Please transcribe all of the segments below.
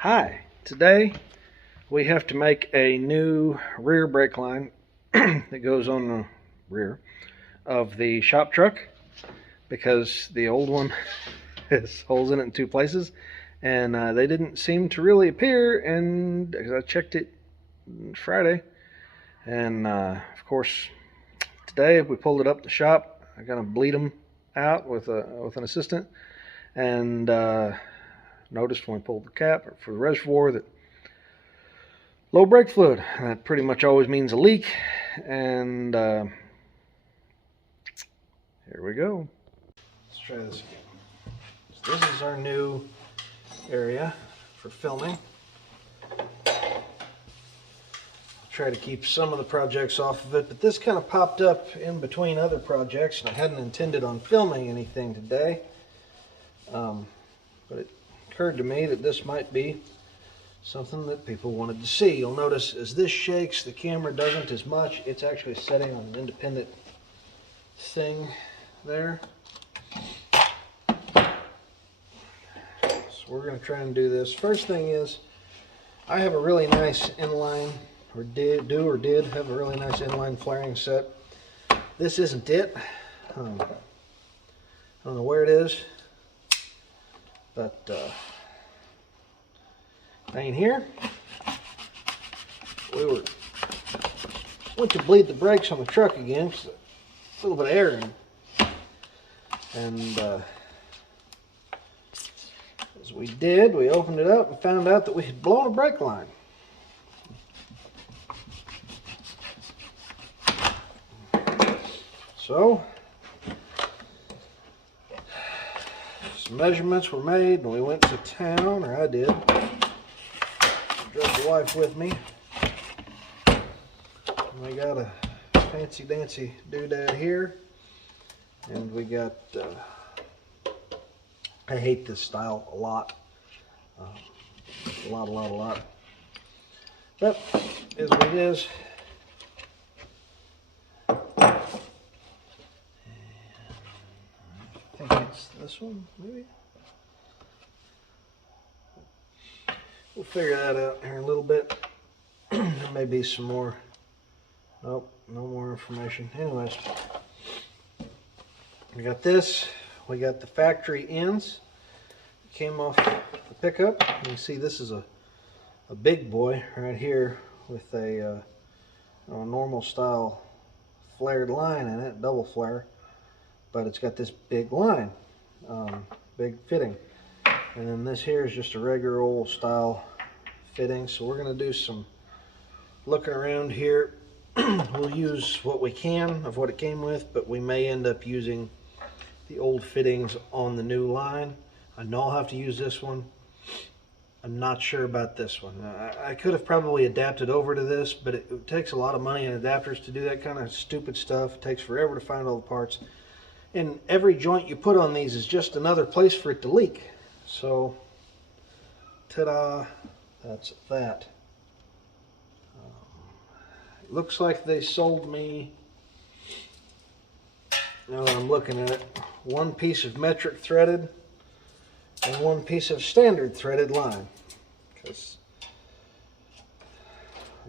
Hi, today we have to make a new rear brake line that goes on the rear of the shop truck because the old one has holes in it in two places and they didn't seem to really appear, and I checked it Friday, and of course today we pulled it up the shop. I gotta bleed them out with an assistant, and noticed when we pulled the cap for the reservoir that low brake fluid. That pretty much always means a leak. And here we go. Let's try this again. So this is our new area for filming. I'll try to keep some of the projects off of it, but this kind of popped up in between other projects, and I hadn't intended on filming anything today. But it occurred to me that this might be something that people wanted to see. You'll notice as this shakes, the camera doesn't as much. It's actually setting on an independent thing there. So we're going to try and do this. First thing is, I have a really nice inline, or did have a really nice inline flaring set. This isn't it. I don't know where it is, but ain't here. We went to bleed the brakes on the truck again, cause a little bit of air in them. And as we did, we opened it up and found out that we had blown a brake line. So some measurements were made, and we went to town, or I did. Drove the wife with me. And we got a fancy dancy doodad here, and we got I hate this style a lot, a lot, but is what it is. I think it's this one, maybe. We'll figure that out here in a little bit. There may be some more. Nope, no more information. Anyways, we got this. We got the factory ends. Came off the pickup. You can see this is a big boy right here with a normal style flared line in it, double flare. But it's got this big line, big fitting. And then this here is just a regular old style fitting. So we're going to do some looking around here. We'll use what we can of what it came with, but we may end up using the old fittings on the new line. I know I'll have to use this one. I'm not sure about this one. I could have probably adapted over to this, but it takes a lot of money and adapters to do that kind of stupid stuff. It takes forever to find all the parts. And every joint you put on these is just another place for it to leak. So, ta-da, that's that. It looks like they sold me, now that I'm looking at it, one piece of metric threaded and one piece of standard threaded line. Because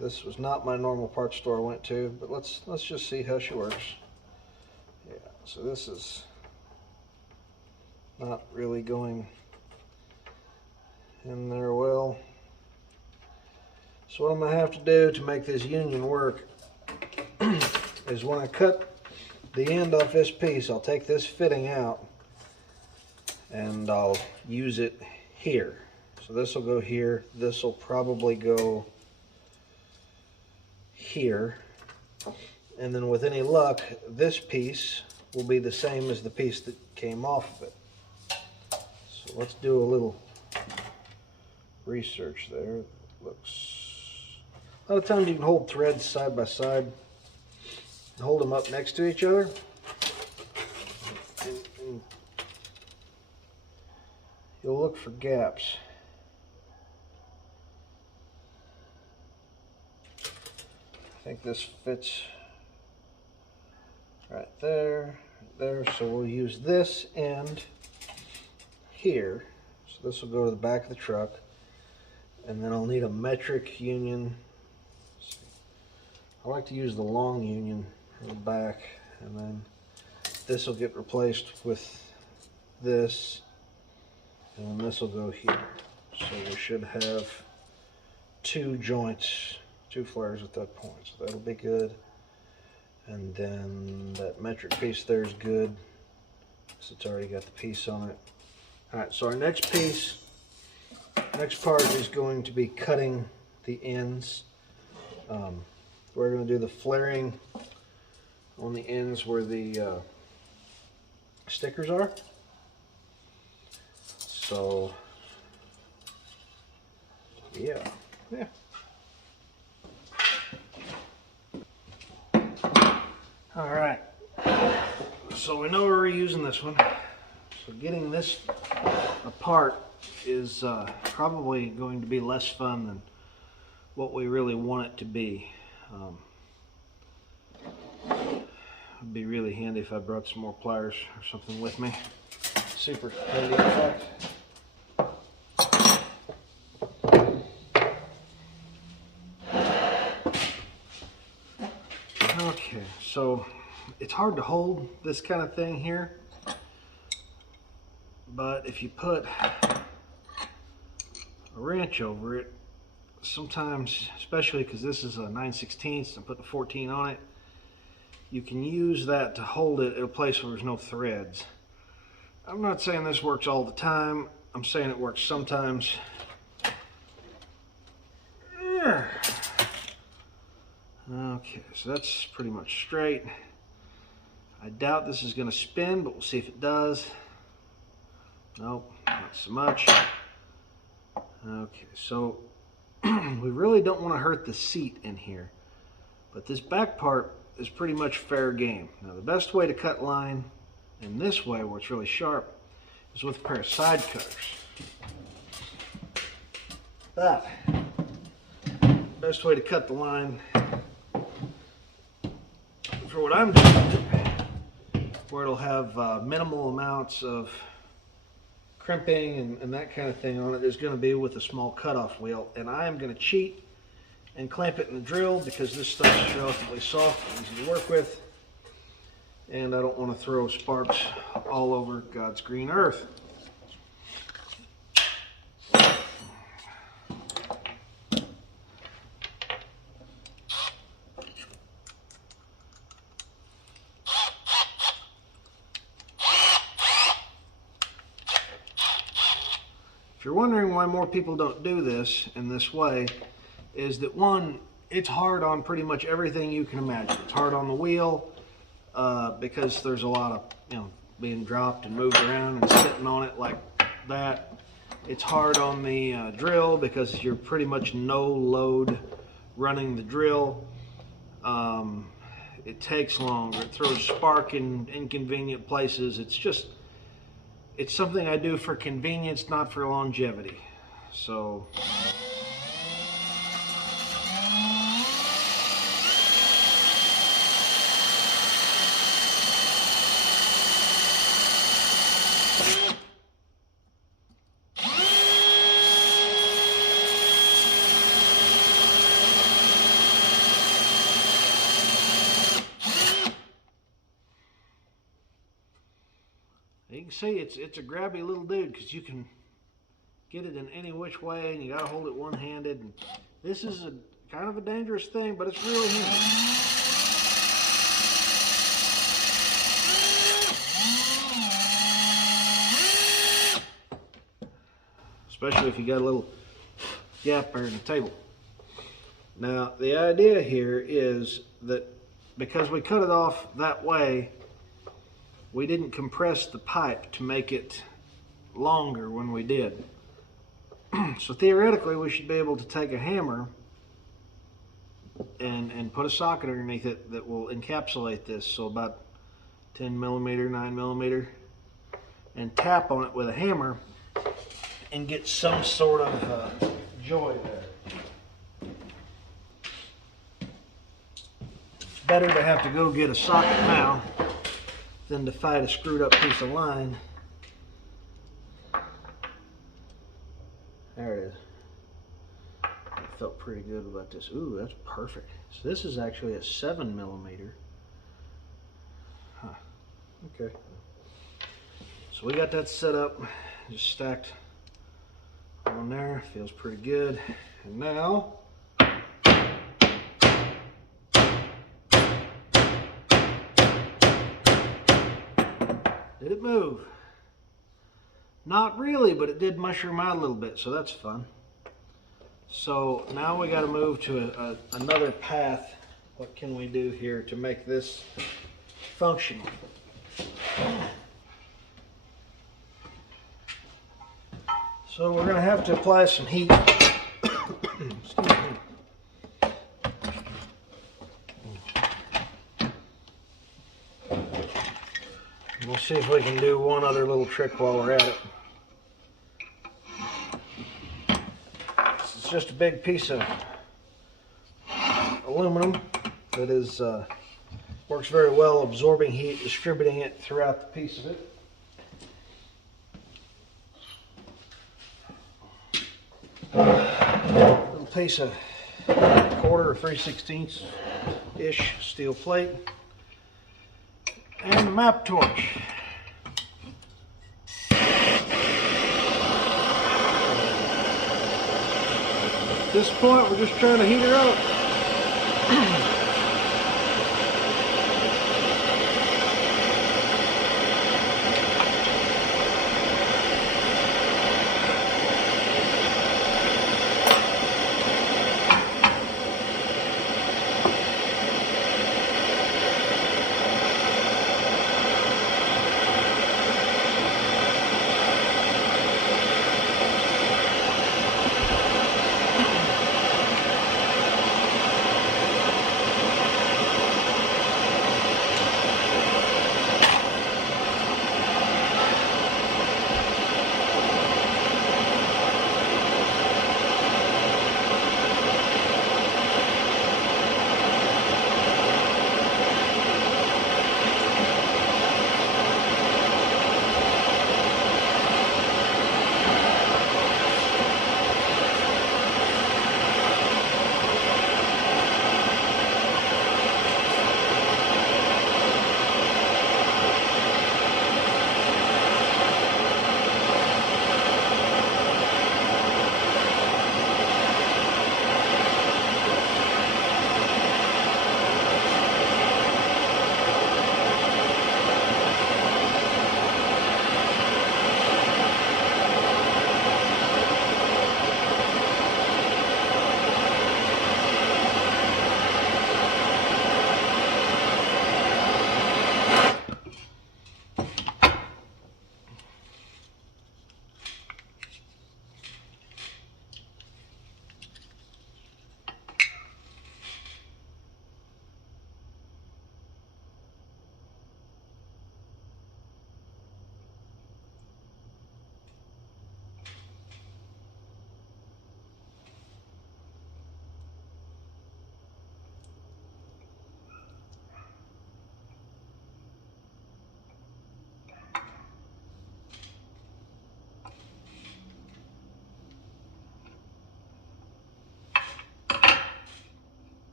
this was not my normal parts store I went to, but let's just see how she works. Yeah, so this is not really going in there well. So what I'm going to have to do to make this union work is when I cut the end off this piece, I'll take this fitting out and I'll use it here. So this will go here, this will probably go here, and then with any luck this piece will be the same as the piece that came off of it. So let's do a little research there. A lot of times you can hold threads side by side and hold them up next to each other, and you'll look for gaps. I think this fits right there, so we'll use this end here. So this will go to the back of the truck. And then I'll need a metric union. I like to use the long union in the back, and then this will get replaced with this, and then this will go here. So we should have 2 joints, 2 flares at that point, so that'll be good. And then that metric piece there is good, so it's already got the piece on it. Alright, so our next part is going to be cutting the ends. We're going to do the flaring on the ends where the stickers are. So, yeah. All right. So we know we're reusing this one. So getting this apart is probably going to be less fun than what we really want it to be. It'd be really handy if I brought some more pliers or something with me. Super handy, in fact. Okay, so it's hard to hold this kind of thing here, but if you put a wrench over it, sometimes, especially because this is a 9/16, I'm putting 14 on it, you can use that to hold it at a place where there's no threads. I'm not saying this works all the time, I'm saying it works sometimes. Okay, so that's pretty much straight. I doubt this is going to spin, but we'll see if it does. Nope, not so much. Okay, so we really don't want to hurt the seat in here, but this back part is pretty much fair game. Now the best way to cut line in this way, where it's really sharp, is with a pair of side cutters. But the best way to cut the line for what I'm doing, where it'll have minimal amounts of crimping and that kind of thing on it, is going to be with a small cutoff wheel. And I am going to cheat and clamp it in the drill because this stuff is relatively soft and easy to work with, and I don't want to throw sparks all over God's green earth. If you're wondering why more people don't do this in this way, is that one, it's hard on pretty much everything you can imagine. It's hard on the wheel because there's a lot of, being dropped and moved around and sitting on it like that. It's hard on the drill because you're pretty much no load running the drill. It takes longer. It throws spark in inconvenient places. It's something I do for convenience, not for longevity. So you can see it's a grabby little dude because you can get it in any which way, and you got to hold it one-handed. And this is a kind of a dangerous thing, but it's really handy. Especially if you got a little gap there in the table. Now the idea here is that because we cut it off that way, we didn't compress the pipe to make it longer when we did. So theoretically we should be able to take a hammer and put a socket underneath it that will encapsulate this, so about 10 millimeter, 9 millimeter, and tap on it with a hammer and get some sort of joy there. It's better to have to go get a socket now than to fight a screwed up piece of line. There it is. felt pretty good about this. Ooh, that's perfect. So this is actually a 7mm. Huh. Okay. So we got that set up, just stacked on there. Feels pretty good. And now did it move? Not really, but it did mushroom out a little bit, so that's fun. So now we got to move to another path. What can we do here to make this functional? So we're going to have to apply some heat. Excuse me. We'll see if we can do one other little trick while we're at it. It's just a big piece of aluminum that is works very well absorbing heat, distributing it throughout the piece of it. Little piece of 1/4 or 3/16 ish steel plate and a map torch. At this point, we're just trying to heat her up.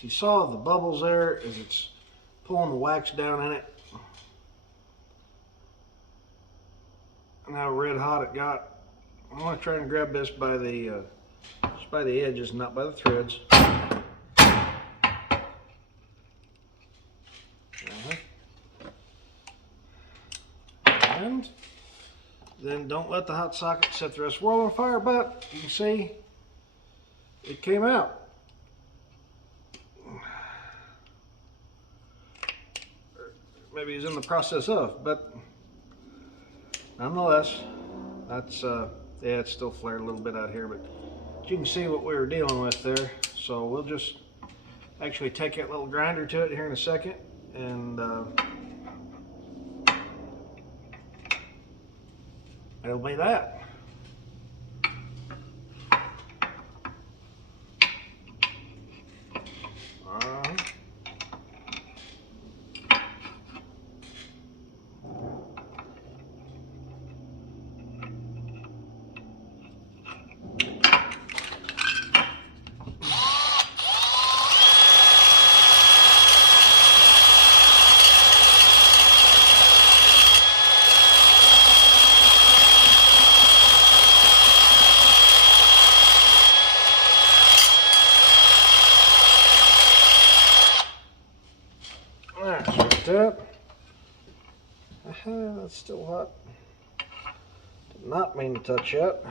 You saw the bubbles there as it's pulling the wax down in it. And how red hot it got. I want to try and grab this by the just by the edges, not by the threads. And then don't let the hot socket set the rest of the world on fire, but you can see it came out. Maybe he's in the process of, but nonetheless, that's yeah, it's still flared a little bit out here, but you can see what we were dealing with there. So we'll just actually take that little grinder to it here in a second, and it'll be that. Up. That's still hot. Did not mean to touch that.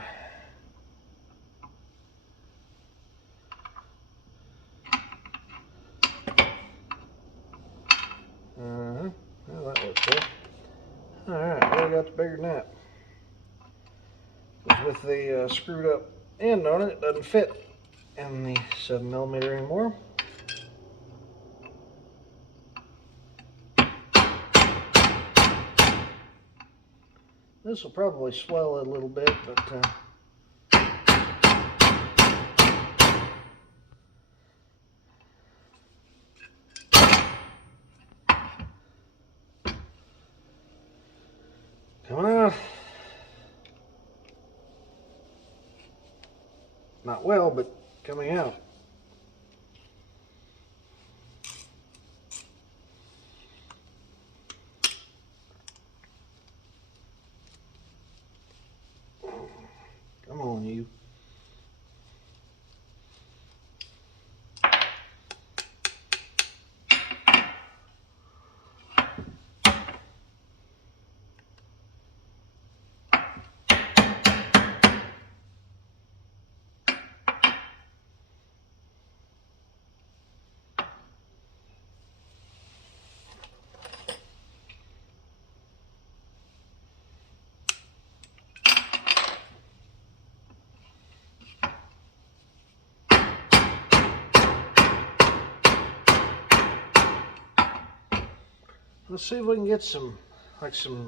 Well, that works well. Alright, well, I got the bigger than that. With the screwed up end on it, it doesn't fit in the 7mm anymore. This will probably swell it a little bit, but coming out. Not well, but coming out. Come on, you. Let's see if we can get some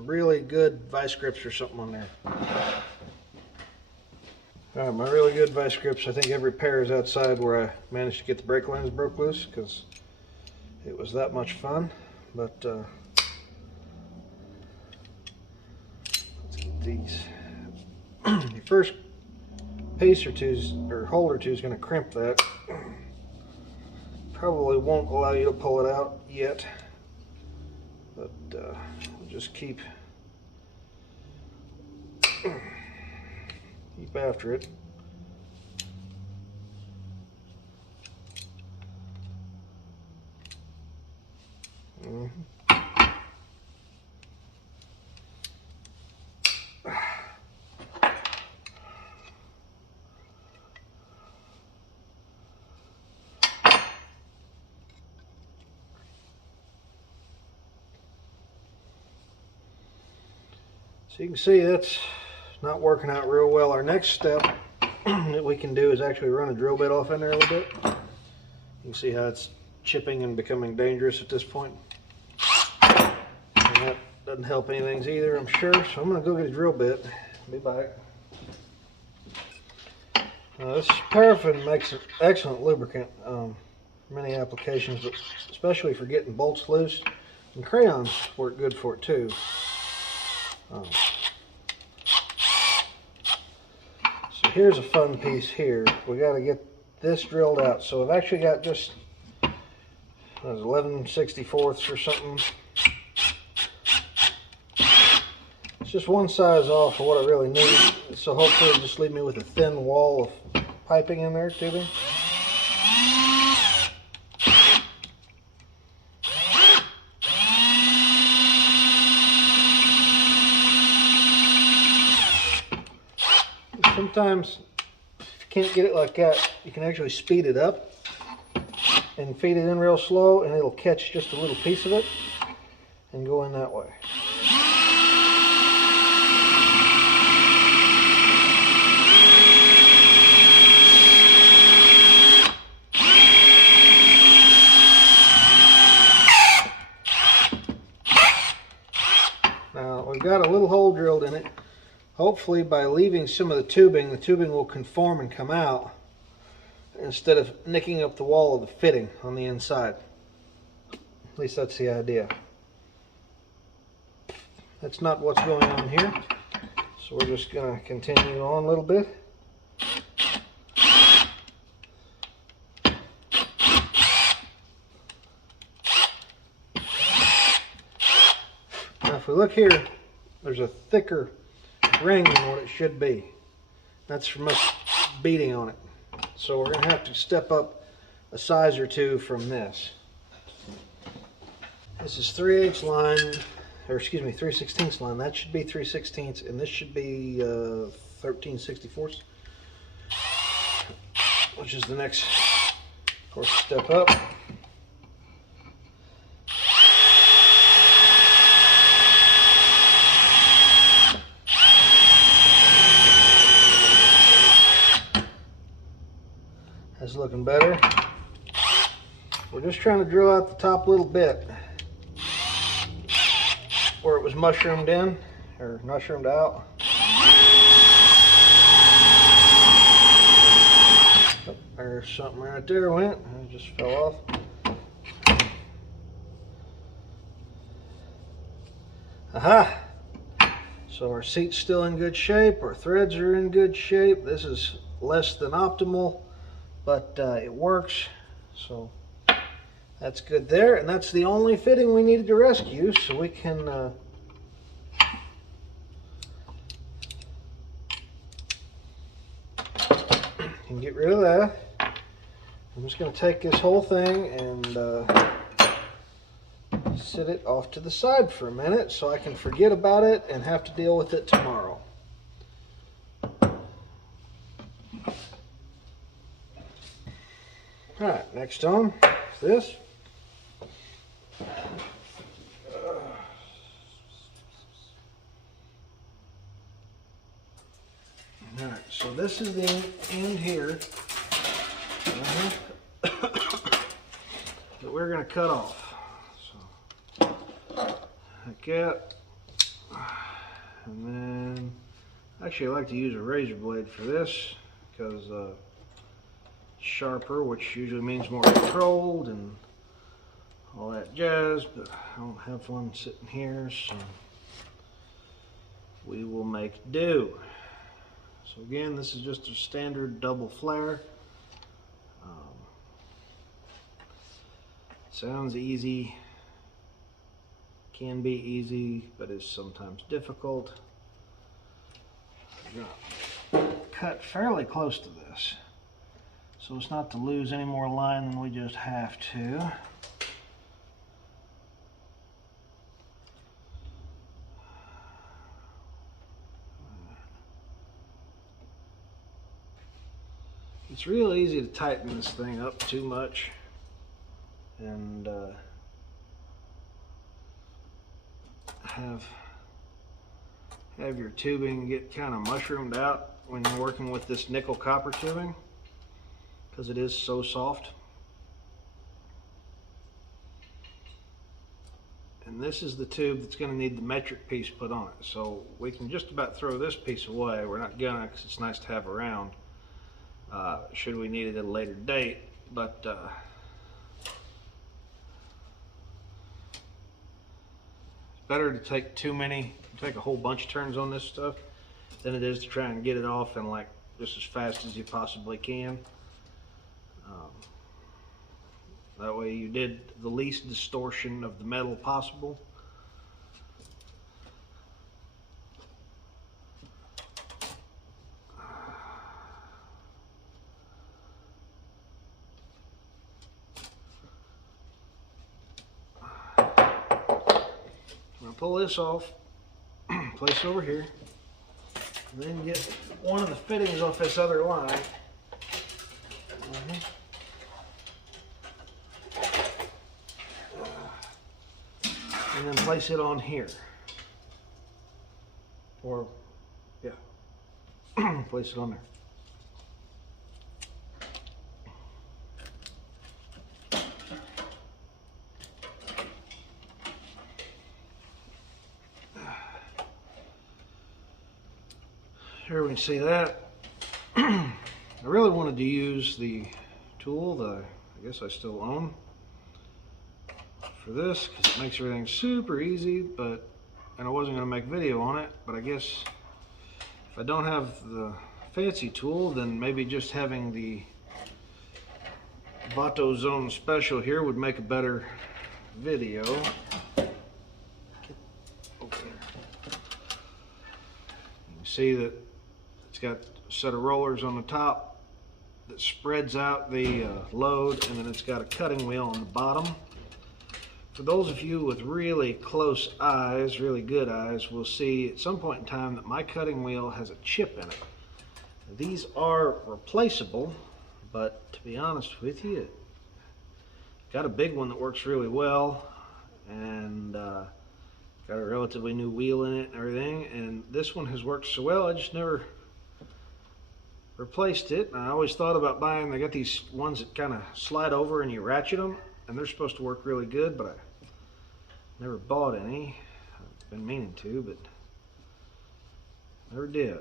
really good vice grips or something on there. Alright, my really good vice grips, I think every pair is outside where I managed to get the brake lines broke loose because it was that much fun. But let's get these. Your first piece or hole or two is going to crimp that. Probably won't allow you to pull it out yet. But we'll just keep after it. So you can see that's not working out real well. Our next step that we can do is actually run a drill bit off in there a little bit. You can see how it's chipping and becoming dangerous at this point. And that doesn't help anything either, I'm sure. So I'm going to go get a drill bit. Be back. This paraffin makes an excellent lubricant for many applications, but especially for getting bolts loose. And crayons work good for it too. So here's a fun piece here. We got to get this drilled out. So I've actually got just 11/64 or something. It's just one size off of what I really need. So hopefully it'll just leave me with a thin wall of piping in there, tubing. Sometimes, if you can't get it like that, you can actually speed it up and feed it in real slow, and it'll catch just a little piece of it and go in that way. got a little hole drilled in it. Hopefully by leaving some of the tubing will conform and come out instead of nicking up the wall of the fitting on the inside. At least that's the idea. That's not what's going on here. So we're just going to continue on a little bit. Now if we look here, there's a thicker ring than what it should be. That's from us beating on it. So we're going to have to step up a size or two from this. This is 3/8 line, or excuse me, 3/16 line. That should be 3/16, and this should be 13/64, which is the next, of course, step up. That's looking better. We're just trying to drill out the top little bit where it was mushroomed in, or mushroomed out. Oh, there's something right there went. It just fell off. Aha! So our seat's still in good shape. Our threads are in good shape. This is less than optimal, but it works. So that's good there, and that's the only fitting we needed to rescue, so we can get rid of that. I'm just going to take this whole thing and sit it off to the side for a minute so I can forget about it and have to deal with it tomorrow. Alright, next on is this. Alright, so this is the end here that we're going to cut off. So, like that. And then, actually I like to use a razor blade for this because sharper, which usually means more controlled and all that jazz, but I don't have one sitting here, so we will make do. So again, this is just a standard double flare. Sounds easy, can be easy, but is sometimes difficult. I'm gonna cut fairly close to this, so it's not to lose any more line than we just have to. It's real easy to tighten this thing up too much and have your tubing get kind of mushroomed out when you're working with this nickel copper tubing, because it is so soft. And this is the tube that's going to need the metric piece put on it, so we can just about throw this piece away. We're not gonna, because it's nice to have around should we need it at a later date, but it's better to take a whole bunch of turns on this stuff than it is to try and get it off in like just as fast as you possibly can. That way you did the least distortion of the metal possible. Pull this off, place it over here, and then get one of the fittings off this other line. And then place it on here. Or, yeah, place it on there. Here we can see that. I really wanted to use the tool that I guess I still own for this, because it makes everything super easy, and I wasn't going to make video on it, but I guess if I don't have the fancy tool, then maybe just having the Vato Zone Special here would make a better video. You can see that it's got a set of rollers on the top that spreads out the load, and then it's got a cutting wheel on the bottom. For those of you with really close eyes, really good eyes, will see at some point in time that my cutting wheel has a chip in it. These are replaceable, but to be honest with you, got a big one that works really well, and got a relatively new wheel in it and everything, and this one has worked so well I just never replaced it. And I always thought about buying, they got these ones that kind of slide over and you ratchet them, and they're supposed to work really good, but I never bought any. I've been meaning to, but never did.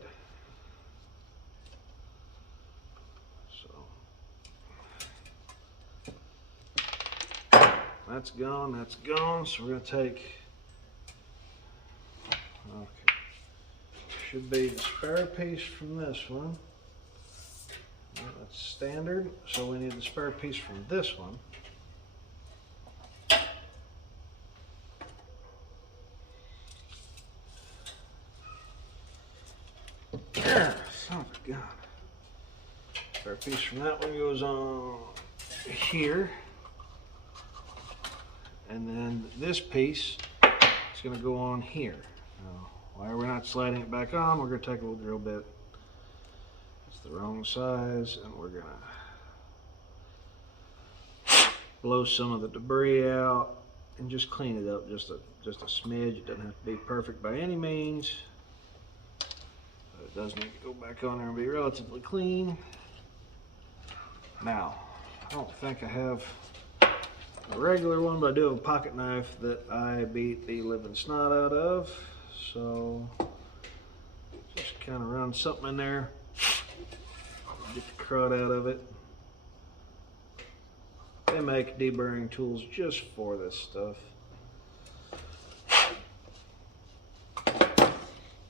That's gone, that's gone. So we're going to take, okay, should be the spare piece from this one. That's standard, so we need the spare piece from this one. Son of a gun. Spare piece from that one goes on here. And then this piece is going to go on here. Now, why we're not sliding it back on, we're going to take a little drill bit. It's the wrong size, and we're going to blow some of the debris out and just clean it up just a smidge. It doesn't have to be perfect by any means, but it does need to go back on there and be relatively clean. Now, I don't think I have a regular one, but I do have a pocket knife that I beat the living snot out of. So just kind of run something in there, get the crud out of it. They make deburring tools just for this stuff.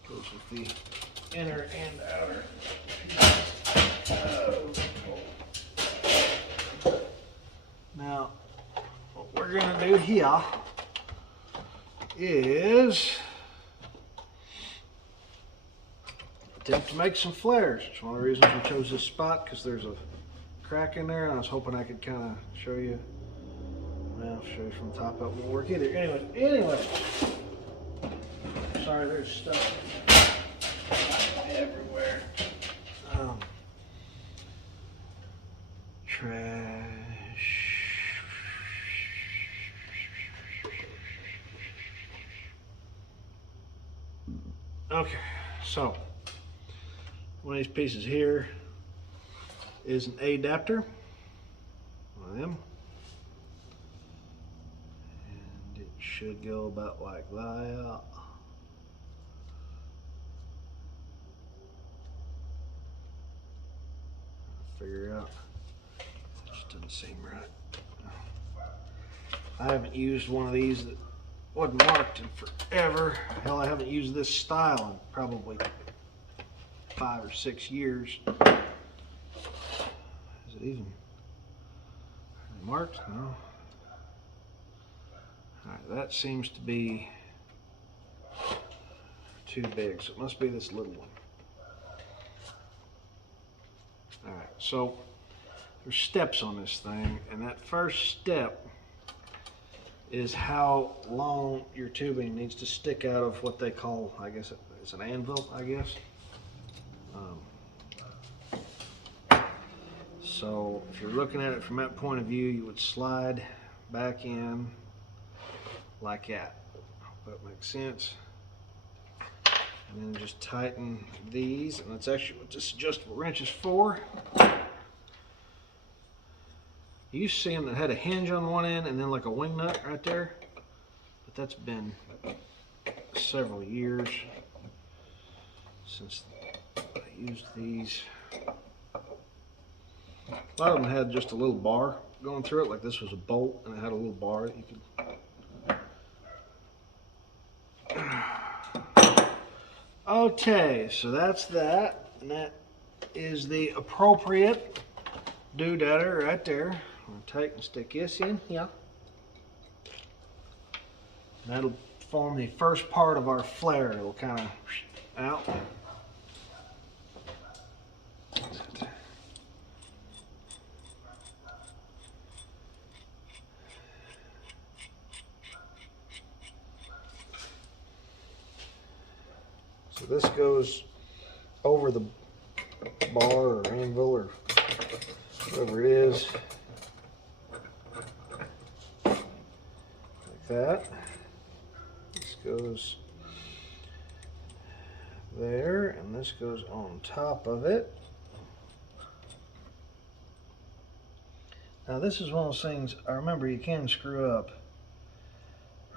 Goes with the inner and outer. Now, what we're going to do here is attempt to make some flares. It's one of the reasons we chose this spot, because there's a crack in there, and I was hoping I could kind of show you. Well, I'll show you from the top. That won't work either. Anyway. Sorry, there's stuff everywhere. Trash. Okay, so one of these pieces here is an A adapter, one of them, and it should go about like that. Figure out, it just doesn't seem right. I haven't used one of these that wasn't marked in forever. Hell, I haven't used this style in probably 5 or 6 years. Is it even marked? No. Alright, that seems to be too big, so it must be this little one. Alright, so there's steps on this thing, and that first step is how long your tubing needs to stick out of what they call, I guess it's an anvil, I guess. So if you're looking at it from that point of view, you would slide back in like that. Hope that makes sense. And then just tighten these, and that's actually what this adjustable wrench is for. You used to see them that had a hinge on one end and then like a wing nut right there, but that's been several years since used these. A lot of them had just a little bar going through it, like this was a bolt and it had a little bar that you could. Okay, so that's that, and that is the appropriate doodatter right there. I'm going to take and stick this in here. That'll form the first part of our flare. It'll kind of out. So this goes over the bar or anvil or whatever it is, like that. This goes there, and this goes on top of it. Now this is one of those things, I remember you can screw up.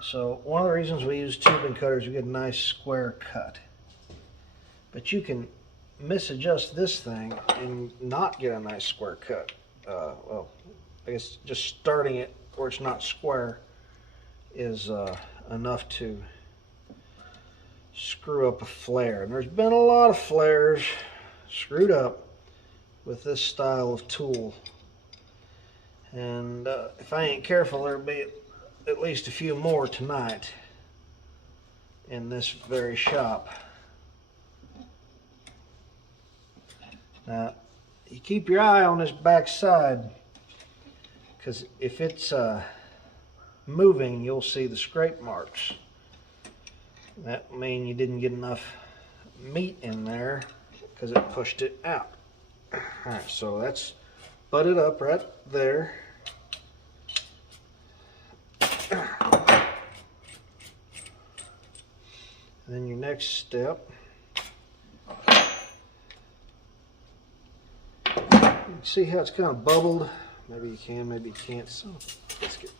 So one of the reasons we use tubing cutters, we get a nice square cut. But you can misadjust this thing and not get a nice square cut. Well, I guess just starting it where it's not square is enough to screw up a flare. And there's been a lot of flares screwed up with this style of tool. And if I ain't careful, there'll be at least a few more tonight in this very shop. Now, you keep your eye on this back side, because if it's moving, you'll see the scrape marks. That means you didn't get enough meat in there because it pushed it out. Alright, so that's butted up right there. And then your next step, see how it's kind of bubbled? Maybe you can, maybe you can't. So let's get.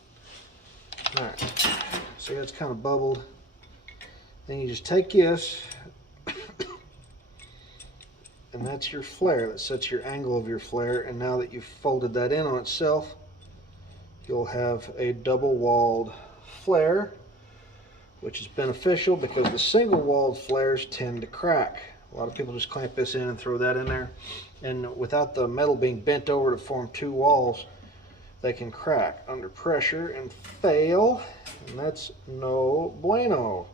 All right. See how it's kind of bubbled? Then you just take this, and that's your flare. That sets your angle of your flare. And now that you've folded that in on itself, you'll have a double-walled flare, which is beneficial because the single-walled flares tend to crack. A lot of people just clamp this in and throw that in there. And without the metal being bent over to form two walls, they can crack under pressure and fail, and that's no bueno.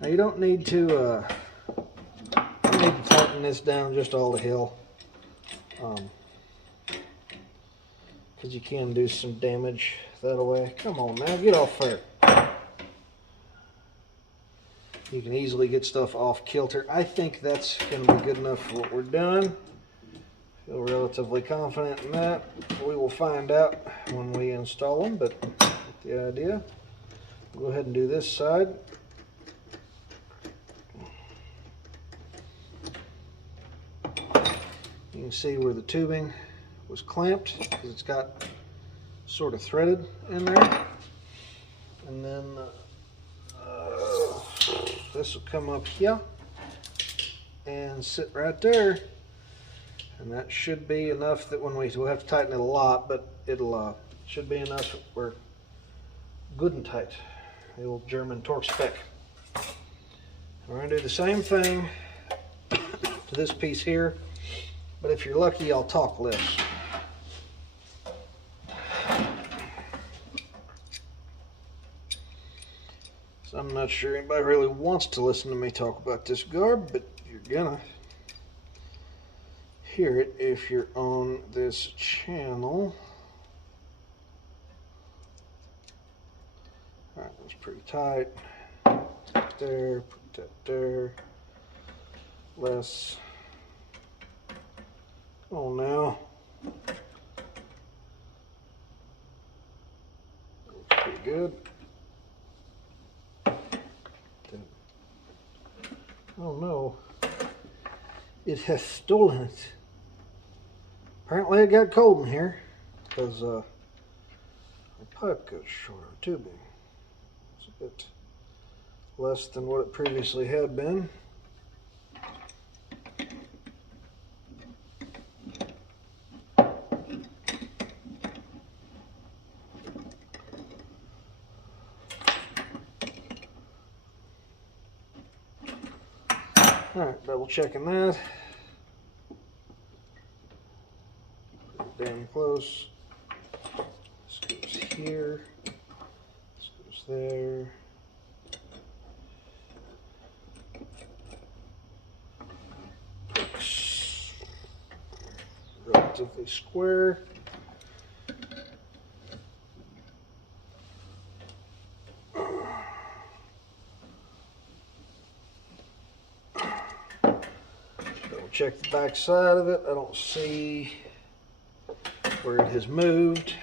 Now you don't need to tighten this down just all the hill, because you can do some damage that way. Come on now, get off there. You can easily get stuff off kilter. I think that's going to be good enough for what we're doing. Feel relatively confident in that. We will find out when we install them, but get the idea. Go ahead and do this side. You can see where the tubing was clamped because it's got sort of threaded in there. And then this will come up here and sit right there, and that should be enough that when we'll have to tighten it a lot, but it'll should be enough that we're good and tight. The old German torque spec. We're going to do the same thing to this piece here, but if you're lucky, I'll talk less. I'm not sure anybody really wants to listen to me talk about this garb, but you're gonna hear it if you're on this channel. Alright, that's pretty tight. Put that there, put that there. Less. Come on now. Looks pretty good. Oh no, it has stolen it. Apparently it got cold in here because the pipe got short or tubing. It's a bit less than what it previously had been. Alright, double checking that. Damn close. This goes here. This goes there. Looks relatively square. Check the back side of it. I don't see where it has moved.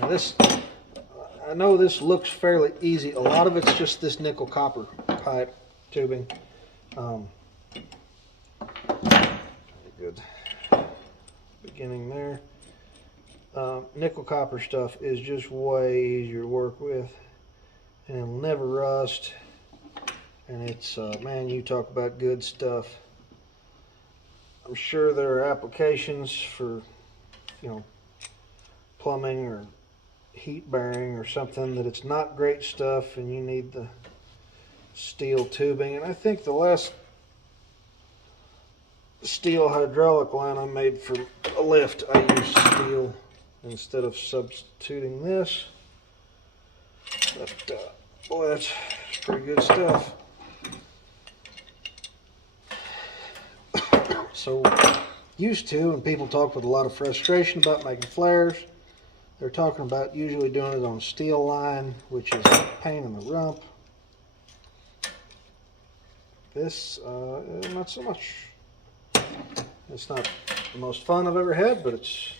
Now this, I know this looks fairly easy. A lot of it's just this nickel copper pipe tubing. Good. Beginning there. Nickel copper stuff is just way easier to work with, and it'll never rust. And it's, man, you talk about good stuff. I'm sure there are applications for, you know, plumbing or heat bearing or something that it's not great stuff and you need the steel tubing. And I think the last steel hydraulic line I made for a lift, I used steel instead of substituting this. But, boy, that's pretty good stuff. So, used to, and people talk with a lot of frustration about making flares, they're talking about usually doing it on a steel line, which is a pain in the rump. This, not so much. It's not the most fun I've ever had, but it's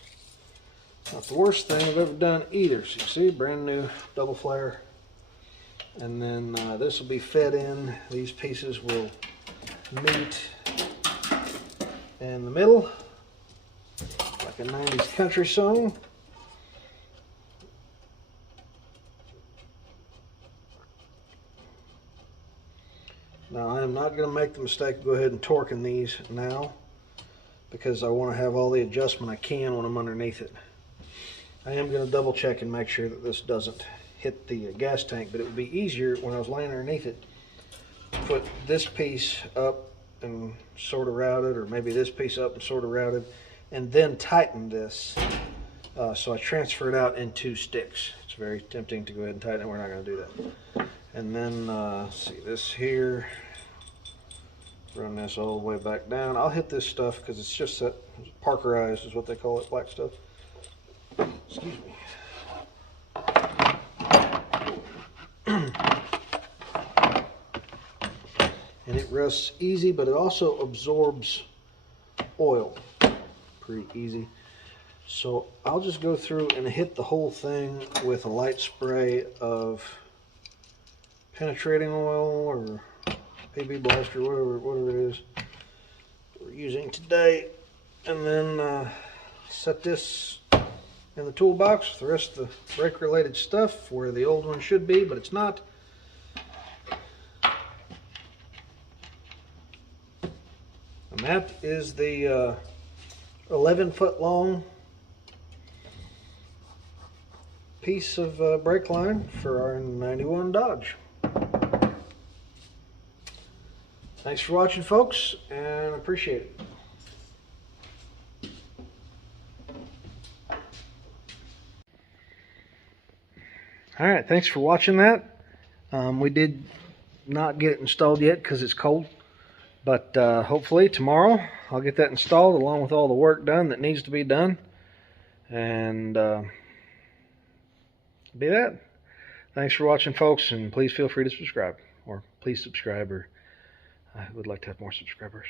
not the worst thing I've ever done either. So you see, brand new double flare. And then this will be fed in. These pieces will meet in the middle, like a 90s country song. Now I am not going to make the mistake of go ahead and torquing these now, because I want to have all the adjustment I can when I'm underneath it. I am going to double check and make sure that this doesn't hit the gas tank, but it would be easier when I was laying underneath it to put this piece up and sort of routed, or maybe this piece up and sort of routed, and then tighten this. So I transfer it out in 2 sticks. It's very tempting to go ahead and tighten it. We're not going to do that. And then see this here, run this all the way back down. I'll hit this stuff because it's just that Parkerized is what they call it, black stuff. Excuse me. And it rusts easy, but it also absorbs oil pretty easy. So I'll just go through and hit the whole thing with a light spray of penetrating oil or PB Blaster, whatever it is we're using today, and then set this in the toolbox with the rest of the brake related stuff where the old one should be, but it's not. And that is the 11-foot long piece of brake line for our 91 Dodge. Thanks for watching, folks, and appreciate it. Alright, thanks for watching that. We did not get it installed yet because it's cold, but hopefully tomorrow I'll get that installed along with all the work done that needs to be done, and be that. Thanks for watching, folks, and please feel free to subscribe, or please subscribe, or I would like to have more subscribers.